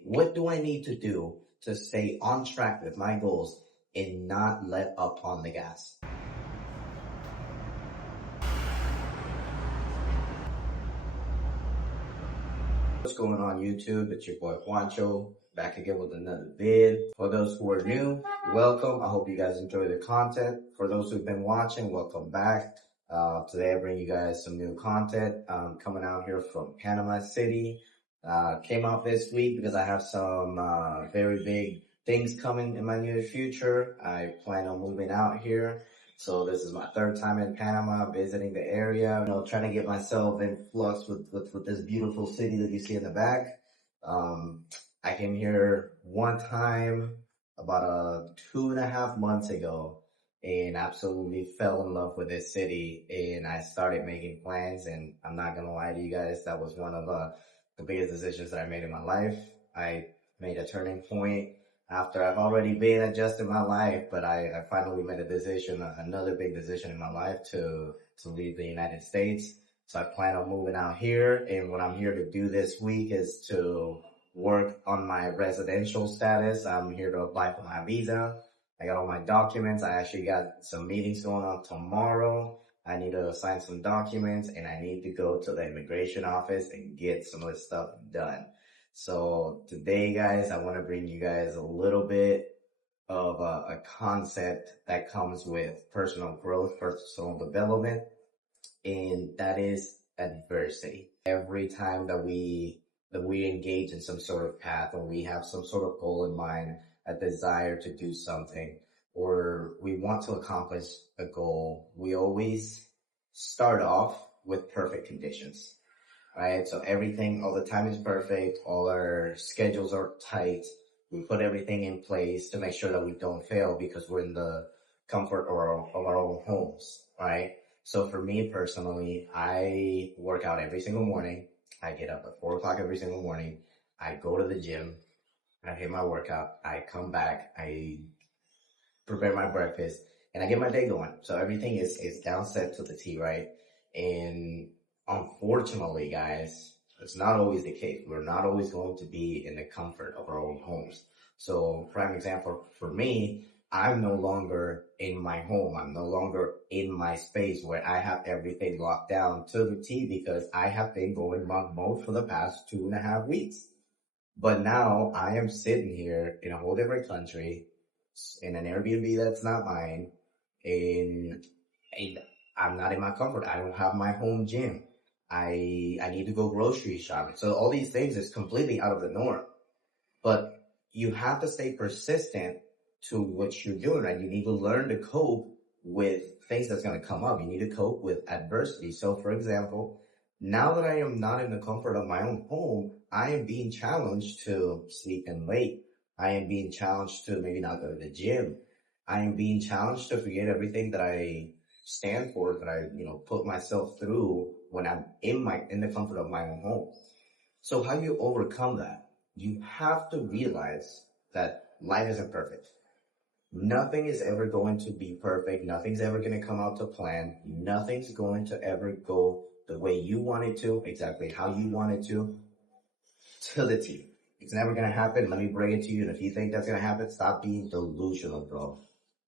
me, what do I need to do to stay on track with my goals and not let up on the gas? What's going on YouTube? It's your boy Juancho, back again with another vid. For those who are new, welcome. I hope you guys enjoy the content. For those who've been watching, welcome back. Today I bring you guys some new content. Coming out here from Panama City. Came out this week because I have some very big things coming in my near future. I plan on moving out here. So this is my third time in Panama, visiting the area, trying to get myself in flux with this beautiful city that you see in the back. I came here one time about 2.5 months ago and absolutely fell in love with this city, and I started making plans, and I'm not gonna lie to you guys, that was one of the biggest decisions that I made in my life. I made a turning point after I've already been adjusting my life, but I finally made a decision, another big decision in my life to leave the United States. So I plan on moving out here, and what I'm here to do this week is to work on my residential status. I'm here to apply for my visa. I got all my documents. I actually got some meetings going on tomorrow. I need to sign some documents, and I need to go to the immigration office and get some of this stuff done. So today, guys, I want to bring you guys a little bit of a concept that comes with personal growth, personal development, and that is adversity. Every time that we engage in some sort of path, or we have some sort of goal in mind, a desire to do something, or we want to accomplish a goal, we always start off with perfect conditions. Right? So everything, all the time is perfect. All our schedules are tight. We put everything in place to make sure that we don't fail because we're in the comfort of our own homes, right? So for me personally, I work out every single morning. I get up at 4 o'clock every single morning. I go to the gym. I hit my workout. I come back. I prepare my breakfast and I get my day going. So everything is down set to the T, right? And unfortunately, guys, it's not always the case. We're not always going to be in the comfort of our own homes. So, prime example for me, I'm no longer in my home. I'm no longer in my space where I have everything locked down to the T because I have been going monk mode for the past 2.5 weeks. But now I am sitting here in a whole different country, in an Airbnb that's not mine, and I'm not in my comfort. I don't have my home gym. I need to go grocery shopping. So all these things is completely out of the norm. But you have to stay persistent to what you're doing, right? You need to learn to cope with things that's going to come up. You need to cope with adversity. So for example, now that I am not in the comfort of my own home, I am being challenged to sleep in late. I am being challenged to maybe not go to the gym. I am being challenged to forget everything that I stand for, that I, put myself through when I'm in the comfort of my own home. So how do you overcome that? You have to realize that life isn't perfect. Nothing is ever going to be perfect. Nothing's ever going to come out to plan. Nothing's going to ever go the way you want it to, exactly how you want it to the T. It's never going to happen. Let me bring it to you. And if you think that's going to happen, stop being delusional, bro.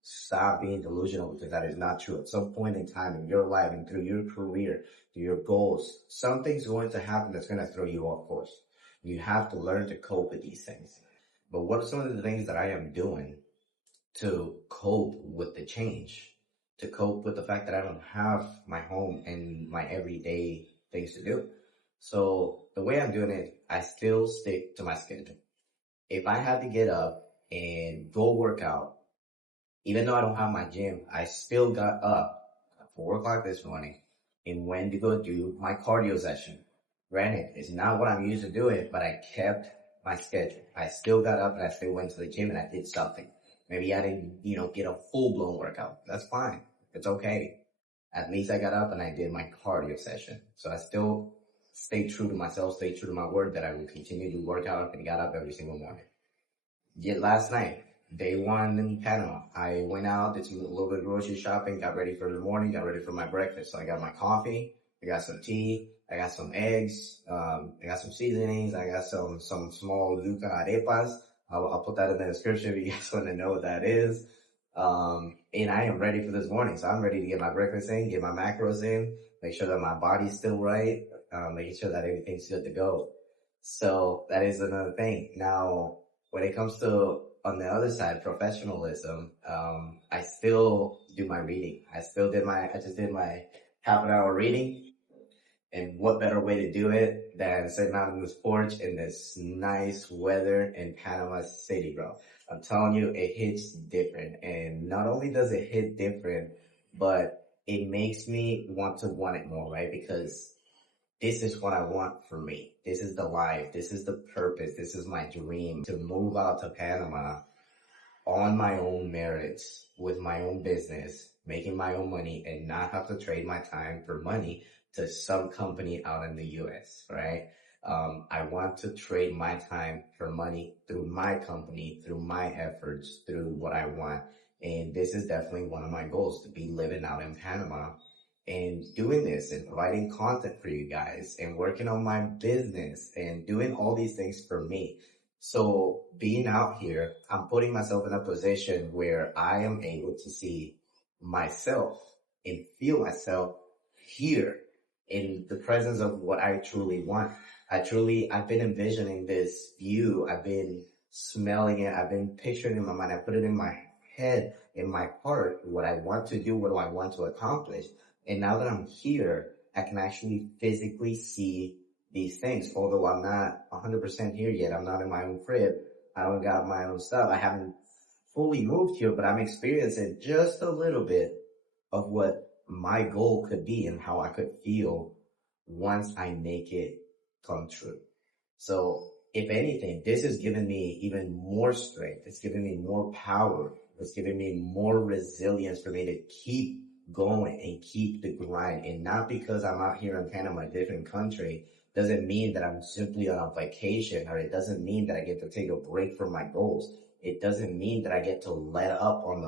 Stop being delusional, because that is not true. At some point in time in your life and through your career, through your goals, something's going to happen that's going to throw you off course. You have to learn to cope with these things. But what are some of the things that I am doing to cope with the change? To cope with the fact that I don't have my home and my everyday things to do? So the way I'm doing it, I still stick to my schedule. If I had to get up and go work out, even though I don't have my gym, I still got up at 4 o'clock this morning and went to go do my cardio session. Granted, it's not what I'm used to doing, but I kept my schedule. I still got up and I still went to the gym and I did something. Maybe I didn't, get a full-blown workout. That's fine. It's okay. At least I got up and I did my cardio session. So I still stayed true to myself, stayed true to my word that I would continue to work out and got up every single morning. Yet last night, day one in Panama, I went out, did a little bit of grocery shopping, got ready for the morning, got ready for my breakfast. So I got my coffee I got some tea, I got some eggs, I got some seasonings, I got some small Luca arepas. I'll put that in the description if you guys want to know what that is. And I am ready for this morning. So I'm ready to get my breakfast in, get my macros in, make sure that my body's still right, making sure that everything's good to go. So that is another thing. Now, when it comes to, on the other side, professionalism, I still do my reading. I just did my half an hour reading. And what better way to do it than sitting out on this porch in this nice weather in Panama City, bro. I'm telling you, it hits different. And not only does it hit different, but it makes me want it more, right? Because this is what I want for me. This is the life. This is the purpose. This is my dream, to move out to Panama on my own merits, with my own business, making my own money, and not have to trade my time for money to some company out in the US, right? I want to trade my time for money through my company, through my efforts, through what I want. And this is definitely one of my goals, to be living out in Panama and doing this and providing content for you guys and working on my business and doing all these things for me. So being out here, I'm putting myself in a position where I am able to see myself and feel myself here in the presence of what I truly want. I've been envisioning this view. I've been smelling it. I've been picturing it in my mind. I put it in my head, in my heart, what I want to do, what do I want to accomplish. And now that I'm here, I can actually physically see these things. Although I'm not 100% here yet. I'm not in my own crib. I don't got my own stuff. I haven't fully moved here, but I'm experiencing just a little bit of what my goal could be and how I could feel once I make it come true. So if anything, this has given me even more strength. It's given me more power. It's given me more resilience for me to keep going and keep the grind. And not because I'm out here in Panama, a different country, doesn't mean that I'm simply on a vacation, or it doesn't mean that I get to take a break from my goals. It doesn't mean that I get to let up on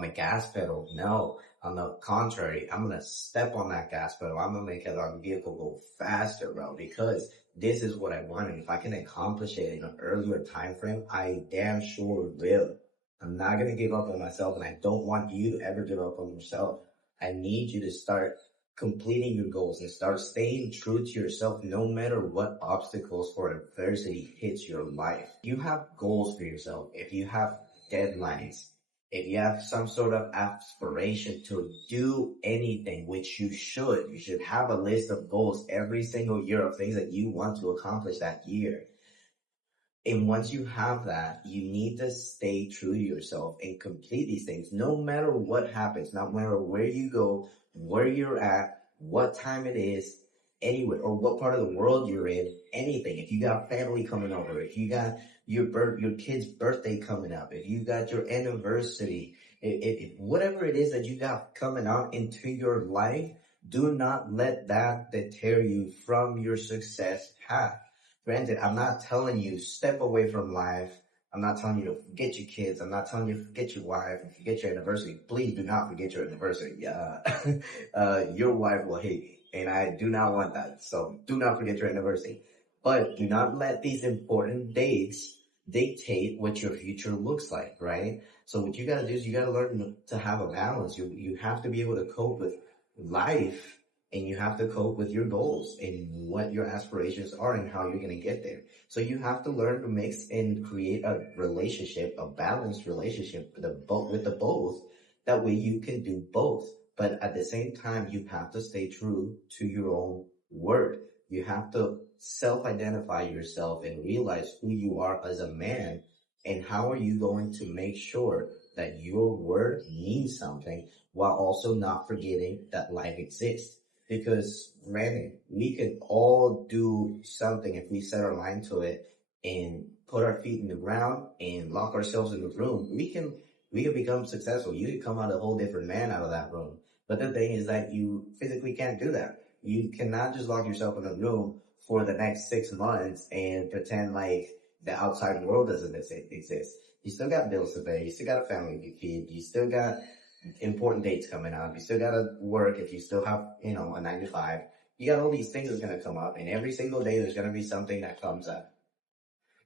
the gas pedal. No, on the contrary, I'm going to step on that gas pedal. I'm going to make our vehicle go faster, bro, because this is what I want. And if I can accomplish it in an earlier time frame, I damn sure will. I'm not going to give up on myself, and I don't want you to ever give up on yourself. I need you to start completing your goals and start staying true to yourself no matter what obstacles or adversity hits your life. You have goals for yourself. If you have deadlines, if you have some sort of aspiration to do anything, which you should have a list of goals every single year of things that you want to accomplish that year. And once you have that, you need to stay true to yourself and complete these things, no matter what happens, no matter where you go, where you're at, what time it is, anywhere, or what part of the world you're in, anything. If you got family coming over, if you got your kid's birthday coming up, if you got your anniversary, if whatever it is that you got coming out into your life, do not let that deter you from your success path. Granted, I'm not telling you step away from life. I'm not telling you to forget your kids. I'm not telling you to forget your wife and forget your anniversary. Please do not forget your anniversary. Your wife will hate me, and I do not want that. So do not forget your anniversary. But do not let these important dates dictate what your future looks like, right? So what you got to do is you got to learn to have a balance. You have to be able to cope with life, and you have to cope with your goals and what your aspirations are and how you're going to get there. So you have to learn to mix and create a relationship, a balanced relationship with the both. That way you can do both. But at the same time, you have to stay true to your own word. You have to self-identify yourself and realize who you are as a man, and how are you going to make sure that your word means something while also not forgetting that life exists. Because granted, we can all do something if we set our mind to it and put our feet in the ground and lock ourselves in the room. We can become successful. You can come out a whole different man out of that room. But the thing is that you physically can't do that. You cannot just lock yourself in a room for the next 6 months and pretend like the outside world doesn't exist. You still got bills to pay. You still got a family to feed. You still got important dates coming up. You still gotta work. If you still have, a 9 to 5, you got all these things that's gonna come up, and every single day there's gonna be something that comes up.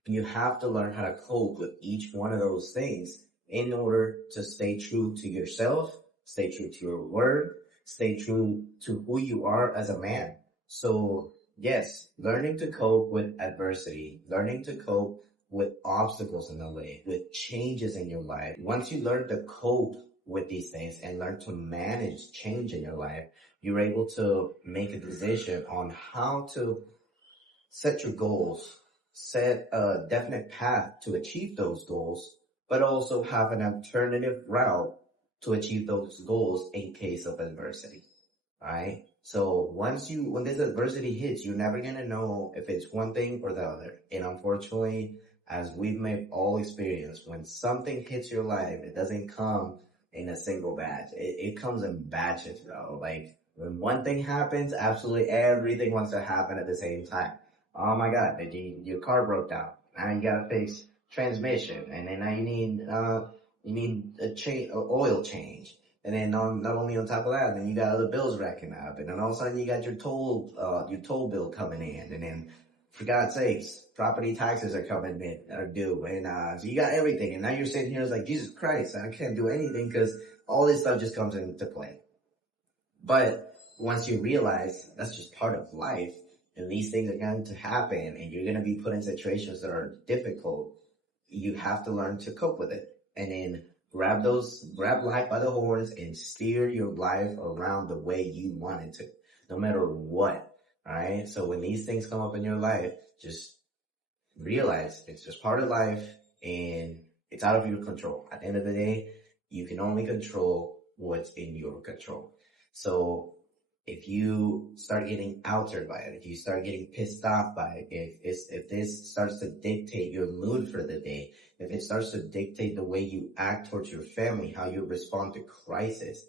You have to learn how to cope with each one of those things in order to stay true to yourself, stay true to your word, stay true to who you are as a man. So yes, learning to cope with adversity, learning to cope with obstacles in the way, with changes in your life. Once you learn to cope with these things and learn to manage change in your life, you're able to make a decision on how to set your goals, set a definite path to achieve those goals, but also have an alternative route to achieve those goals in case of adversity. Right? So when this adversity hits, you're never gonna know if it's one thing or the other. And unfortunately, as we may all experience, when something hits your life, it doesn't come in a single batch. It comes in batches, though. Like when one thing happens, absolutely everything wants to happen at the same time. Oh my God, your car broke down. Now you gotta fix transmission, and then now you need a oil change. And then not only on top of that, then you got other bills racking up, and then all of a sudden you got your toll bill coming in, and then for God's sakes, property taxes are are due, and so you got everything, and now you're sitting here like, Jesus Christ, I can't do anything because all this stuff just comes into play. But once you realize that's just part of life, and these things are going to happen, and you're going to be put in situations that are difficult, you have to learn to cope with it. And then grab life by the horns and steer your life around the way you want it to, no matter what. All right. So when these things come up in your life, just realize it's just part of life and it's out of your control. At the end of the day, you can only control what's in your control. So if you start getting altered by it, if you start getting pissed off by it, if this starts to dictate your mood for the day, if it starts to dictate the way you act towards your family, how you respond to crisis,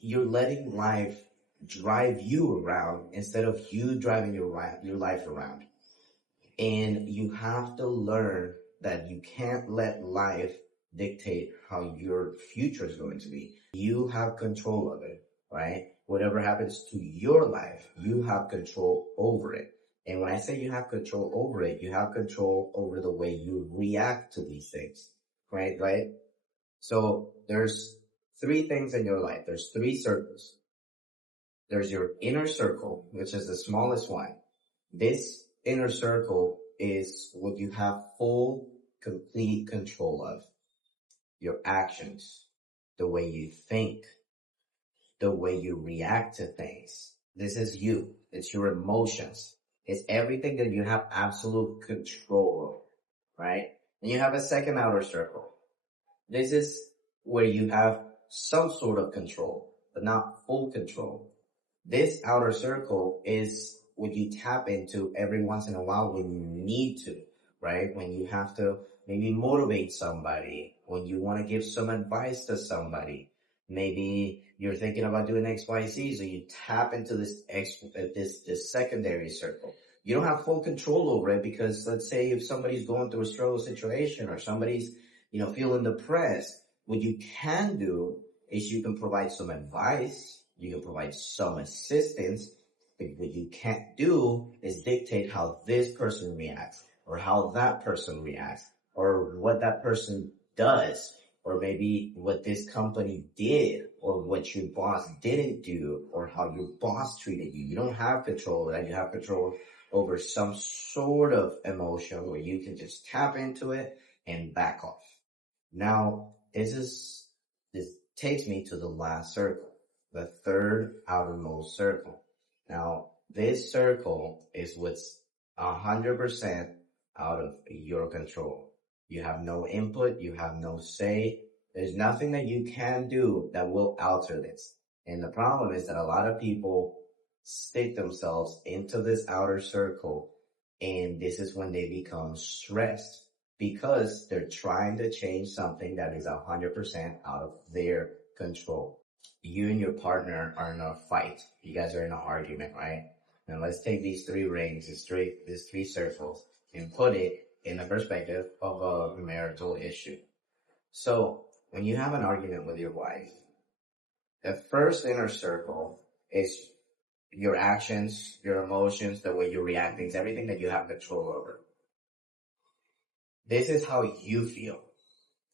you're letting life drive you around instead of you driving your life around. And you have to learn that you can't let life dictate how your future is going to be. You have control of it, right? Whatever happens to your life, you have control over it. And when I say you have control over it, you have control over the way you react to these things, right? Right? So there's 3 things in your life. There's 3 circles. There's your inner circle, which is the smallest one. This inner circle is what you have full, complete control of. Your actions, the way you think, the way you react to things. This is you. It's your emotions. It's everything that you have absolute control of, right? And you have a second outer circle. This is where you have some sort of control, but not full control. This outer circle is what you tap into every once in a while when you need to, right? When you have to maybe motivate somebody, when you want to give some advice to somebody. Maybe you're thinking about doing X, Y, Z, so you tap into this secondary circle. You don't have full control over it because let's say if somebody's going through a struggle situation or somebody's, feeling depressed, what you can do is you can provide some advice, you can provide some assistance, but what you can't do is dictate how this person reacts or how that person reacts or what that person does or maybe what this company did or what your boss didn't do or how your boss treated you. You don't have control over that. You have control over some sort of emotion where you can just tap into it and back off. Now, this takes me to the last circle, the third outermost circle. Now, this circle is what's 100% out of your control. You have no input, you have no say. There's nothing that you can do that will alter this. And the problem is that a lot of people stick themselves into this outer circle, and this is when they become stressed because they're trying to change something that is 100% out of their control. You and your partner are in a fight. You guys are in an argument, right? Now let's take these 3 rings, these 3 circles, and put it in the perspective of a marital issue. So when you have an argument with your wife, the first inner circle is your actions, your emotions, the way you're reacting, it's everything that you have control over. This is how you feel.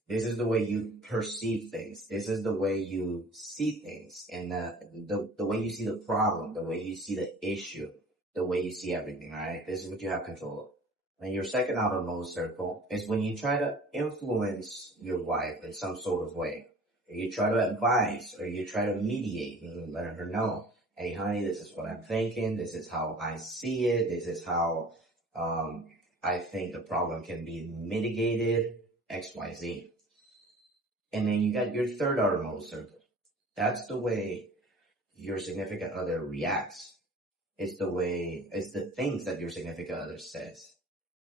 This is the way you perceive things. This is the way you see things, and the way you see the problem, the way you see the issue, the way you see everything, right? This is what you have control of. And your second outermost circle is when you try to influence your wife in some sort of way. Or you try to advise, or you try to mediate and let her know, hey honey, this is what I'm thinking, this is how I see it, this is how I think the problem can be mitigated, XYZ. And then you got your third outermost circle. That's the way your significant other reacts. It's the things that your significant other says.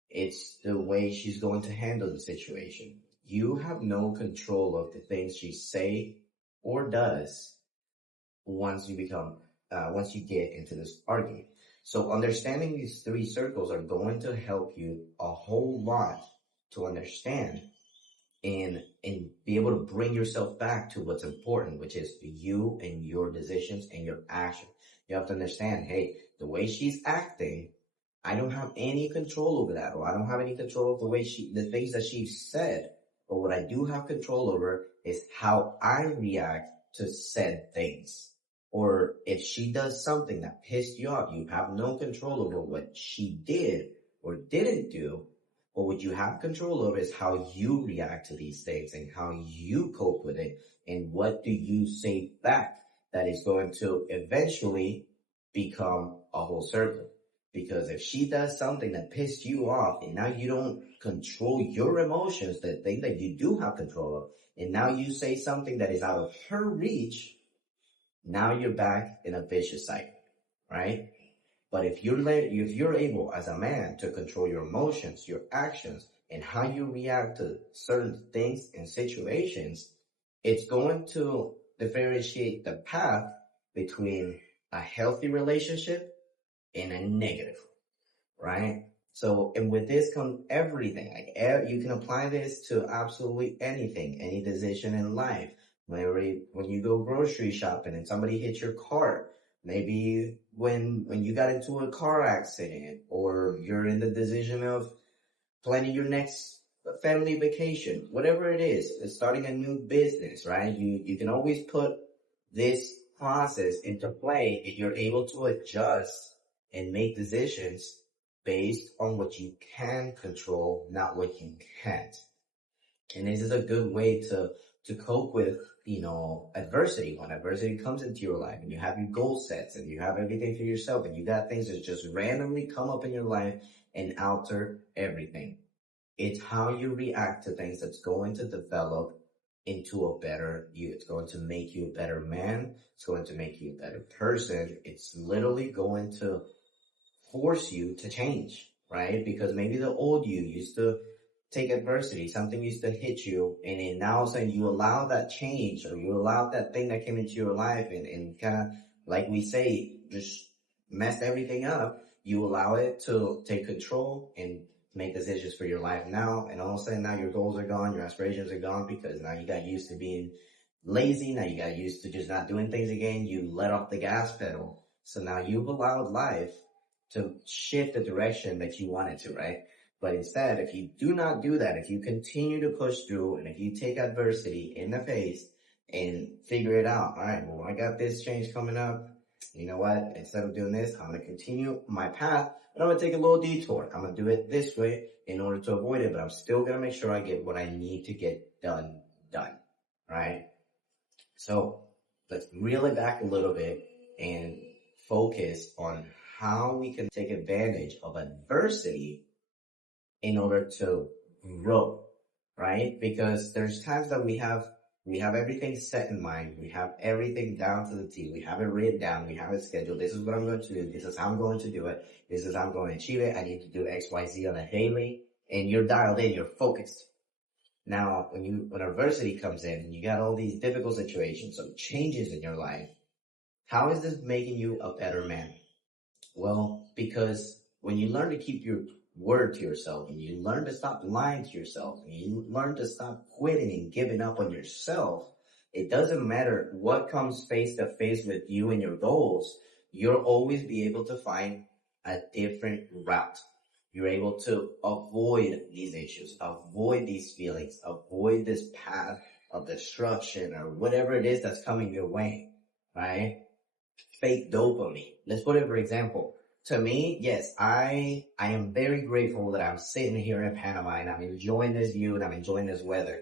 It's the way she's going to handle the situation. You have no control of the things she say or does once you get into this argument. So understanding these three circles are going to help you a whole lot to understand and be able to bring yourself back to what's important, which is you and your decisions and your action. You have to understand, hey, the way she's acting, I don't have any control over that, or I don't have any control over the things that she said. But what I do have control over is how I react to said things. Or if she does something that pissed you off, you have no control over what she did or didn't do. But what you have control over is how you react to these things and how you cope with it, and what do you say back that is going to eventually become a whole circle. Because if she does something that pissed you off and now you don't control your emotions, the thing that you do have control of, and now you say something that is out of her reach, now you're back in a vicious cycle, right? But if you're able as a man to control your emotions, your actions, and how you react to certain things and situations, it's going to differentiate the path between a healthy relationship and a negative, right? So, and with this comes everything. Like you can apply this to absolutely anything, any decision in life. When you go grocery shopping and somebody hits your cart, maybe when you got into a car accident, or you're in the decision of planning your next family vacation, whatever it is, starting a new business, right? You can always put this process into play, and you're able to adjust and make decisions based on what you can control, not what you can't. And this is a good way to cope with, adversity. When adversity comes into your life and you have your goal sets and you have everything for yourself and you got things that just randomly come up in your life and alter everything. It's how you react to things that's going to develop into a better you. It's going to make you a better man. It's going to make you a better person. It's literally going to force you to change, right? Because maybe the old you used to take adversity, something used to hit you, and then now all of a sudden you allow that change, or you allow that thing that came into your life and kind of, like we say, just messed everything up. You allow it to take control and make decisions for your life now, and all of a sudden now your goals are gone, your aspirations are gone, because now you got used to being lazy, now you got used to just not doing things again, you let off the gas pedal. So now you've allowed life to shift the direction that you want it to, right? But instead, if you do not do that, if you continue to push through, and if you take adversity in the face and figure it out, all right, well, I got this change coming up. You know what? Instead of doing this, I'm going to continue my path, but I'm going to take a little detour. I'm going to do it this way in order to avoid it, but I'm still going to make sure I get what I need to get done, right? So let's reel it back a little bit and focus on how we can take advantage of adversity in order to grow, right? Because there's times that we have everything set in mind. We have everything down to the T. We have it written down. We have it scheduled. This is what I'm going to do. This is how I'm going to do it. This is how I'm going to achieve it. I need to do X, Y, Z on a daily. And you're dialed in. You're focused. Now, when adversity comes in and you got all these difficult situations, some changes in your life, how is this making you a better man? Well, because when you learn to keep your word to yourself, and you learn to stop lying to yourself, and you learn to stop quitting and giving up on yourself, it doesn't matter what comes face to face with you and your goals, you'll always be able to find a different route. You're able to avoid these issues, avoid these feelings, avoid this path of destruction or whatever it is that's coming your way, right? Fake dopamine. Let's put it for example. To me, yes, I am very grateful that I'm sitting here in Panama and I'm enjoying this view and I'm enjoying this weather.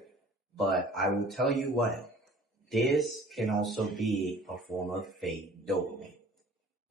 But I will tell you what, this can also be a form of fake dopamine.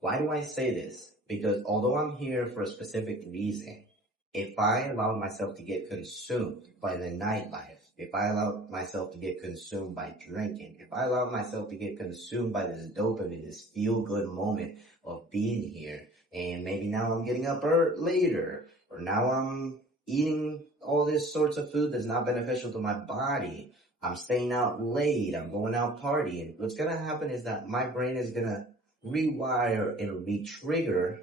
Why do I say this? Because although I'm here for a specific reason, if I allow myself to get consumed by the nightlife, if I allow myself to get consumed by drinking, if I allow myself to get consumed by this dopamine, this feel-good moment of being here, and maybe now I'm getting up later, or now I'm eating all this sorts of food that's not beneficial to my body, I'm staying out late, I'm going out partying, what's going to happen is that my brain is going to rewire and re-trigger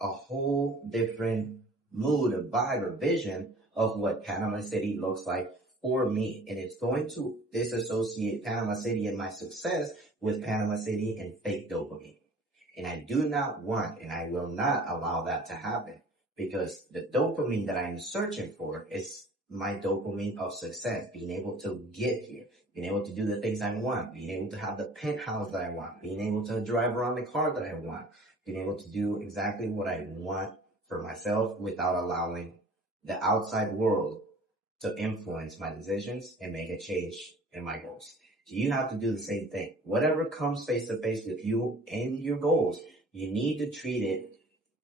a whole different mood or vibe or vision of what Panama City looks like for me. And it's going to disassociate Panama City and my success with Panama City and fake dopamine. And I do not want, and I will not allow that to happen, because the dopamine that I am searching for is my dopamine of success, being able to get here, being able to do the things I want, being able to have the penthouse that I want, being able to drive around the car that I want, being able to do exactly what I want for myself without allowing the outside world to influence my decisions and make a change in my goals. So you have to do the same thing. Whatever comes face to face with you and your goals, you need to treat it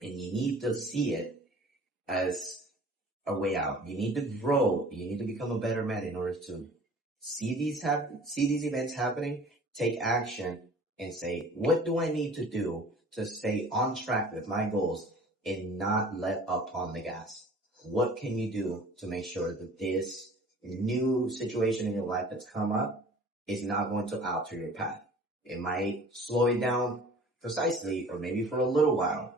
and you need to see it as a way out. You need to grow. You need to become a better man in order to see these events happening, take action, and say, what do I need to do to stay on track with my goals and not let up on the gas? What can you do to make sure that this new situation in your life that's come up is not going to alter your path? It might slow it down precisely, or maybe for a little while.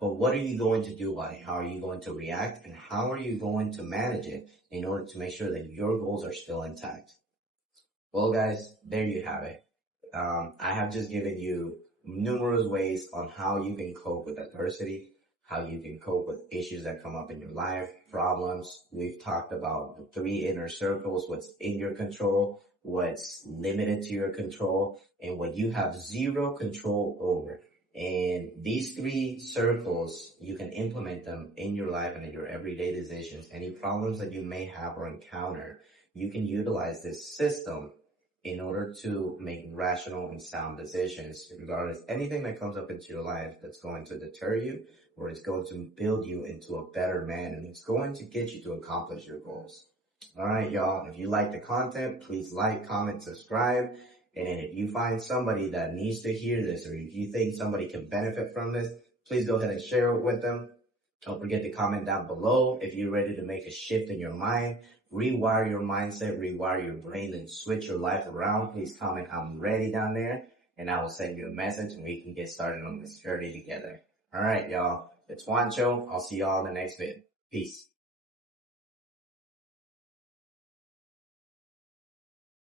But what are you going to do about it? How are you going to react? And how are you going to manage it in order to make sure that your goals are still intact? Well, guys, there you have it. I have just given you numerous ways on how you can cope with adversity, how you can cope with issues that come up in your life, problems. We've talked about the 3 inner circles, what's in your control, what's limited to your control, and what you have zero control over. And these 3 circles, you can implement them in your life and in your everyday decisions. Any problems that you may have or encounter, you can utilize this system in order to make rational and sound decisions, regardless anything that comes up into your life that's going to deter you, or it's going to build you into a better man, and it's going to get you to accomplish your goals. All right, y'all. If you like the content, please like, comment, subscribe. And then if you find somebody that needs to hear this, or if you think somebody can benefit from this, please go ahead and share it with them. Don't forget to comment down below if you're ready to make a shift in your mind, rewire your mindset, rewire your brain, and switch your life around. Please comment I'm ready down there, and I will send you a message and we can get started on this journey together. All right, y'all. It's Juancho. I'll see y'all in the next vid. Peace.